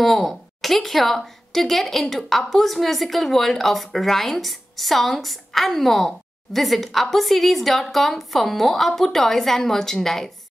more. Click here to get into Appu's musical world of rhymes, songs and more. Visit appuseries.com for more Appu toys and merchandise.